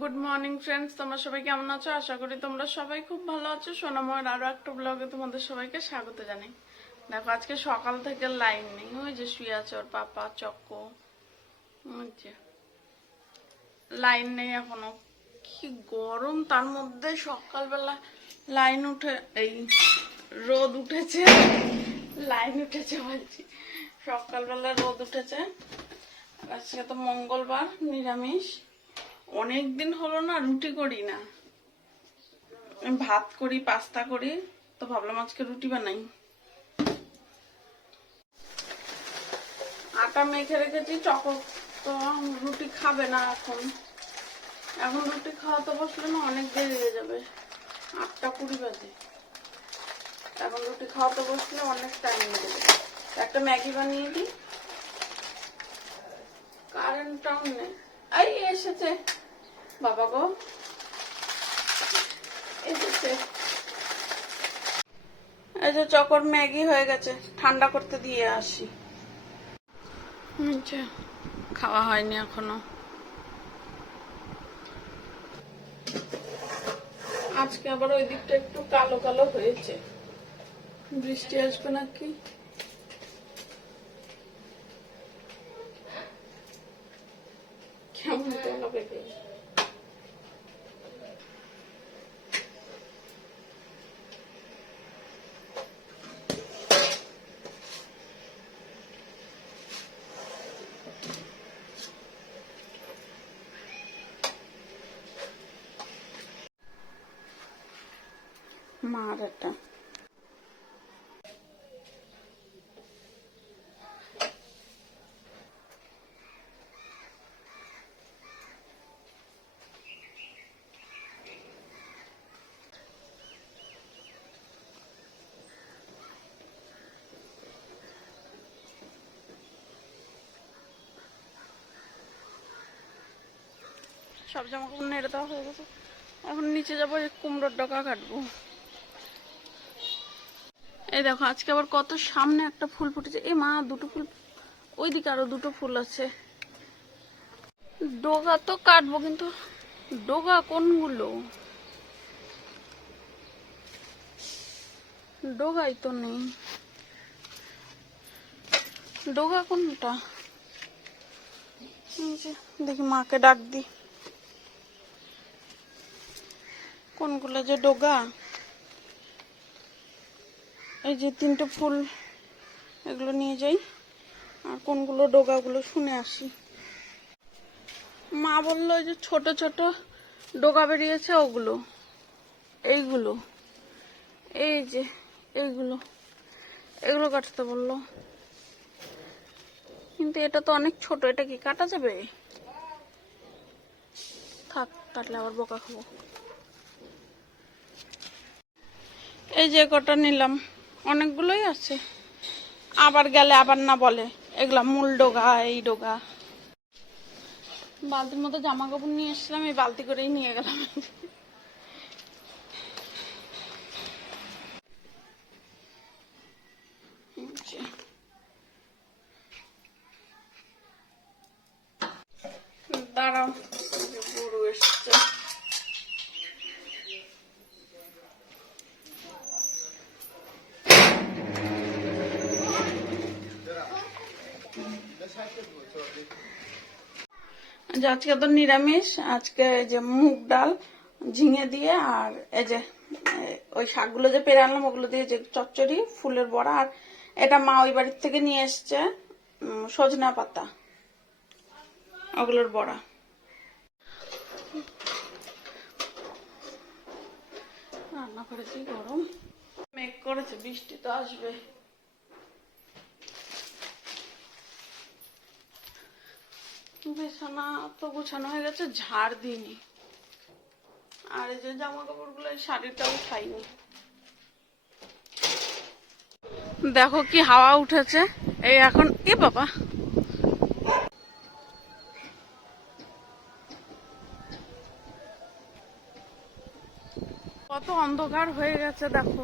Good morning friends তোমরা সবাই কেমন আছো? আশা করি তোমরা সবাই খুব ভালো আছো। সোনাময়ের আরও একটা ব্লগে তোমাদের সবাইকে স্বাগত জানাই। দেখো, আজকে সকাল থেকে লাইন নেই। ওই যে শুয়ে আছে ওর পাপা, চক্ক। লাইন নেই এখনও। কি গরম! তার মধ্যে সকালবেলা লাইন উঠে, এই রোদ উঠেছে। লাইন উঠেছে বলছি। সকালবেলা রোদ উঠেছে। আজকে তো মঙ্গলবার, নিরামিষ। অনেক দিন হলো না, রুটি করি না ভাত করি, পাস্তা করি, তো ভাবলাম আজকে রুটি বানাই। আটা মেখে রেখেছি, চকো তো রুটি খাবে না এখন। এখন রুটি খাওয়াতে বসলে না অনেক দেরি হয়ে যাবে। আটটা কুড়ি বাজে। এখন রুটি খাওয়াতে বসলে অনেক টাইম লেগে যাবে। একটা ম্যাগি বানিয়ে দিই। কারেন্টটাও নেই। এই এসেছে। বাবা গো। এসেছে এই যে চকর ম্যাগি হয়ে গেছে ঠান্ডা করতে দিয়ে আসি। খাওয়া হয়নি এখনও। আজকে আবার ওই দিকটা একটু কালো কালো হয়েছে। বৃষ্টি আসবে নাকি কেমন তেল হবে কে? মার সব জামা কাপড় নেড়ে দেওয়া হয়ে গেছে। এখন নিচে যাব কুমড়োর ডকা কাটবো। এই দেখো, আজকে আবার কত সামনে একটা ফুল ফুটেছে। এ মা, দুটো ফুল, ওইদিকে আরও দুটো ফুল আছে। ডোগা তো কাটবো, কিন্তু ডোগা কোনগুলো? ডোগাই তো নেই। ডোগা কোনটা? দেখি মাকে ডাক দি কোনগুলো যে ডোগা? এই যে তিনটে ফুল এগুলো নিয়ে যাই। আর কোনগুলো ডোগাগুলো শুনে আসি। মা বলল যে ছোট ছোট ডোগা বেরিয়েছে, ওগুলো। এইগুলো। এই যে এইগুলো। এগুলো কাটতে বলল। কিন্তু এটা তো অনেক ছোট, এটা কি কাটা যাবে? থাক, কাটলে আবার বোকা খাব। এই যে কটা নিলাম। অনেকগুলোই আছে। আবার গেলে আবার না বলে। এগুলা মূল ডোগা, এই ডোগা। বালতির মতো জামা কাপড় নিয়ে এসেছিলাম, এই বালতি করেই নিয়ে গেলাম। দাঁড়াও এই যে গরু এসছে যে আজকে তো নিরামিষ। আজকে এই যে মুগ ডাল, ঝিঙে দিয়ে আর এই যে ওই শাকগুলো যে পেরে আনলাম, ওগুলো দিয়ে যে চচ্চড়ি, ফুলের বড়া, আর এটা মা ওই বাড়ির থেকে নিয়ে এসছে সজনা পাতা, ওগুলোর বড়া। রান্না করেছি গরম। মেঘ করেছে, বৃষ্টি তো আসবে। বিছানা তো গোছানো হয়ে গেছে, ঝাড় দিইনি। আর এই যে জামা কাপড়গুলো শাড়িটা উঠাইনি দেখো কি হাওয়া উঠেছে। এই এখন এ বাবা। কত অন্ধকার হয়ে গেছে, দেখো।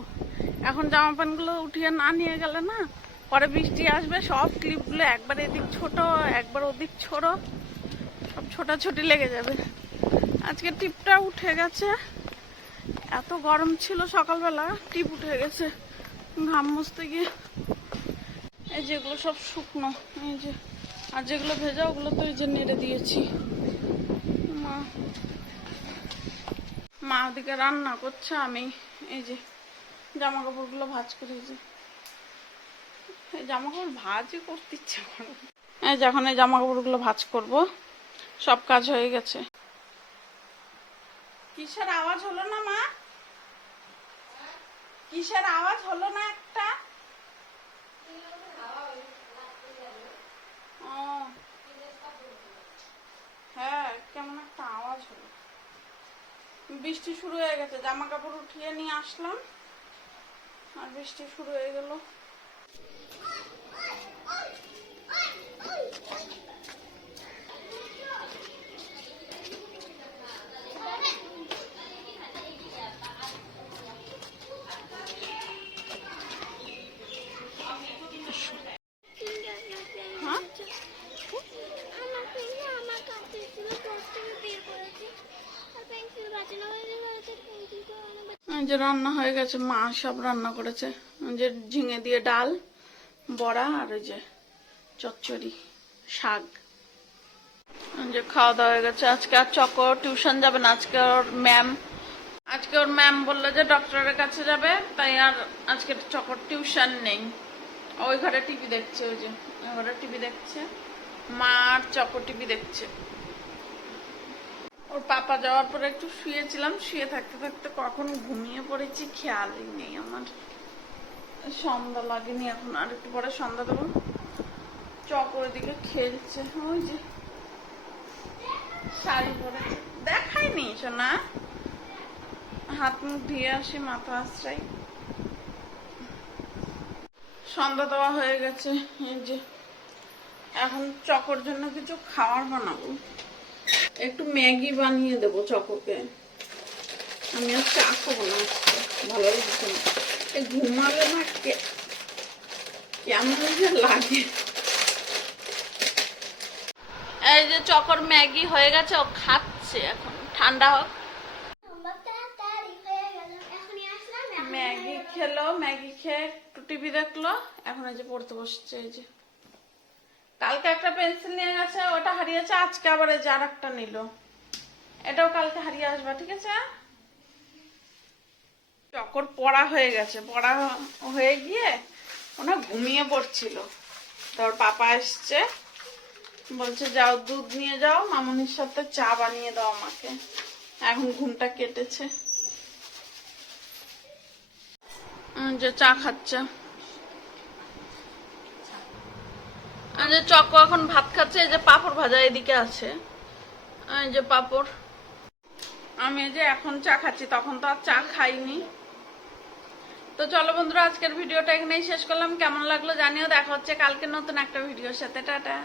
এখন জামা প্যান্টগুলো উঠিয়ে না নিয়ে গেলে না, পরে বৃষ্টি আসবে, সব ক্লিপগুলো একবার এদিক ছোট, একবার ওদিক ছোট। ছোটাছুটি লেগে যাবে। আজকে টিপটা উঠে গেছে। এত গরম ছিল সকালবেলা, টিপ উঠে গেছে। ঘাম মুছতে গিয়ে। এই যেগুলো সব শুকনো, এই যে। আর যেগুলো ভেজা, ওগুলো তো এই যে নেড়ে দিয়েছি। মা। মা ওদিকে রান্না করছে, আমি এই যে জামা কাপড়গুলো ভাজ করে যে জামা কাপড় ভাজই করতে ইচ্ছে করে এই যে এখন এই জামা কাপড়গুলো ভাজ করব। সব কাজ হয়ে গেছে। কিসের আওয়াজ হলো না, মা? কিসের আওয়াজ হলো না একটা? হ্যাঁ কেমন একটা আওয়াজ হলো। বৃষ্টি শুরু হয়ে গেছে জামা কাপড় উঠিয়ে নিয়ে আসলাম। আর বৃষ্টি শুরু হয়ে গেল হ্যাঁ আমার পেন্সিল আমার কাছে ছিল বক্স থেকে বের করেছি আর পেন্সিল বাঁচানো হয়ে গেছে পেন্সিল তো আমার এই যে রান্না হয়ে গেছে, মা সব রান্না করেছে। যে ঝিঙে দিয়ে ডাল, বড়া আর ওই যে চচ্চড়ি, শাক। যে খাওয়া দাওয়া হয়ে গেছে। আজকে আর চকো টিউশন যাবে না, আজকে ওর ম্যাম। আজকে ওর ম্যাম বলল যে ডক্টরের কাছে যাবে, তাই আর আজকে চকর টিউশন নেই। ওই ঘরে টিভি দেখছে, ওই যে ওই ঘরে টিভি দেখছে। মা আর চকো টিভি দেখছে। ওর পাপা যাওয়ার পরে একটু শুয়েছিলাম, শুয়ে থাকতে থাকতে কখন ঘুমিয়ে পড়েছি খেয়ালই নেই আমার। সন্ধ্যা লাগেনি এখন, আর একটু পরে সন্ধ্যা দেবো। চক ওইদিকে খেলছে, ওই যে শাড়ি পরেছে। দেখায়নি সোনা। হাত মুখ ধুয়ে আসি, মাথা আশ্রাই সন্ধ্যা দেওয়া হয়ে গেছে, এই যে এখন চকর জন্য কিছু খাবার বানাবো। একটু ম্যাগি বানিয়ে দেবো চকোকে। আমি আর চা খাব না আজকে। ভালো লাগছে না। ঘুমালে না কেমন যে লাগে। এই যে চকর ম্যাগি হয়ে গেছে, ও খাচ্ছে এখন, ঠান্ডা হোক। ম্যাগি খেলো, ম্যাগি খেয়ে একটু টিভি দেখল, এখন এই যে পড়তে বসছে, এই যে। কালকে একটা পেন্সিল নিয়ে গেছে, ওটা হারিয়েছে, আজকে আবার এই একটা নিল। এটাও কালকে হারিয়ে আসবা, ঠিক আছে? চকর পড়া হয়ে গেছে, পড়া হয়ে গিয়ে ওনা ঘুমিয়ে পড়ছিল। তোর পাপা এসছে, বলছে, যাও, দুধ নিয়ে যাও, মামনির সাথে চা বানিয়ে দাও আমাকে। এখন ঘুমটা কেটেছে। যে চা খাচ্ছে। আর যে চকো এখন ভাত খাচ্ছে, এই যে পাপড় ভাজা এদিকে আছে। এই যে পাপড়। আমি যে এখন চা খাচ্ছি, তখন তো আর চা খাইনি। তো চলো বন্ধুরা, আজকের ভিডিওটা এখানেই শেষ করলাম। কেমন লাগল জানিও, দেখা হচ্ছে কালকে নতুন একটা ভিডিওর সাথে। টাটা।